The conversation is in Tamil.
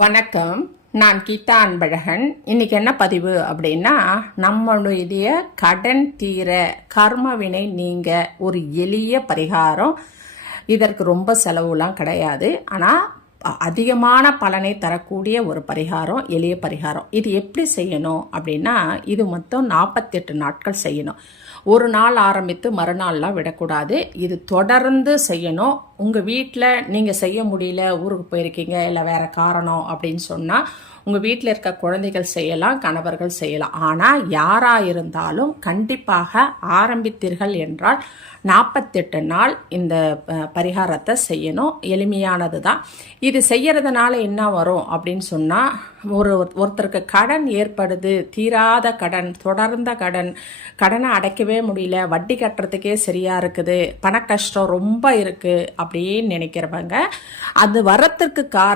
வணக்கம். நான் கீதா அன்பழகன். இன்னைக்கு என்ன பதிவு அப்படின்னா, நம்மளுடைய கடன் தீர, கர்ம வினை நீங்க ஒரு எளிய பரிகாரம். இதற்கு ரொம்ப செலவுலாம் கிடையாது. ஆனால் அதிகமான பலனை தரக்கூடிய ஒரு பரிகாரம், எளிய பரிகாரம். இது எப்படி செய்யணும் அப்படின்னா, இது மொத்தம் 48 நாட்கள் செய்யணும். ஒரு நாள் ஆரம்பித்து மறுநாள்லாம் விடக்கூடாது. இது தொடர்ந்து செய்யணும். உங்கள் வீட்டில் நீங்கள் செய்ய முடியல, ஊருக்கு போயிருக்கீங்க, இல்லை வேறு காரணம் அப்படின்னு சொன்னால் உங்கள் வீட்டில் இருக்க குழந்தைகள் செய்யலாம், கணவர்கள் செய்யலாம். ஆனால் யாராக இருந்தாலும் கண்டிப்பாக ஆரம்பித்தீர்கள் என்றால் 48 நாள் இந்த பரிகாரத்தை செய்யணும். எளிமையானது தான். இது செய்யறதுனால என்ன வரும் அப்படின்னு சொன்னால், ஒருத்தருக்கு கடன் ஏற்படுது, தீராத கடன், தொடர்ந்த கடனை அடைக்கவே முடியல, வட்டி கட்டுறதுக்கே சரியாக இருக்குது, பண கஷ்டம் ரொம்ப இருக்குது அப்படின்னு நினைக்கிறவங்க, அது வரத்துக்கு